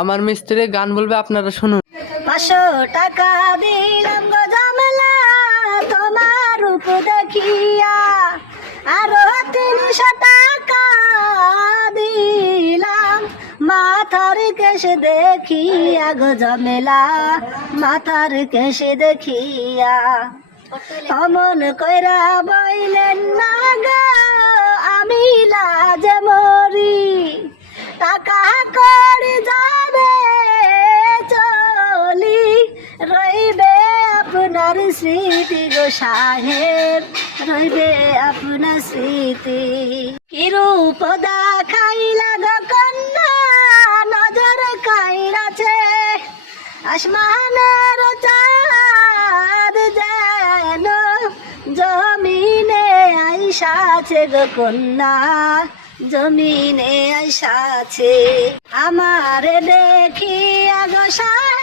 আমার মিস্ত্রি গান বলবে, আপনারা শুনুন। 500 টাকা দিলাম গো ঝামেলা তোমার রূপ দেখিয়া, আরো 300 টাকা দিলাম মাথার কেশ দেখিয়া গো ঝামেলা মাথার কেশ দেখিয়া। অমন কইরা বইলেন না গো আমি লাজে মরি, টাকা করে যাবে চলি রইবে আপনার স্মৃতি গো সাহেব, রইবে আপনার স্মৃতি। কি রূপ দেখাইলা গো কন্যা নজর কাইরাছে, আসমানের চাঁদ যেন জমিনে আইসাছে গো কন্যা, জমিনে আইসাছে। আমার দেখিয়া গো সাহেব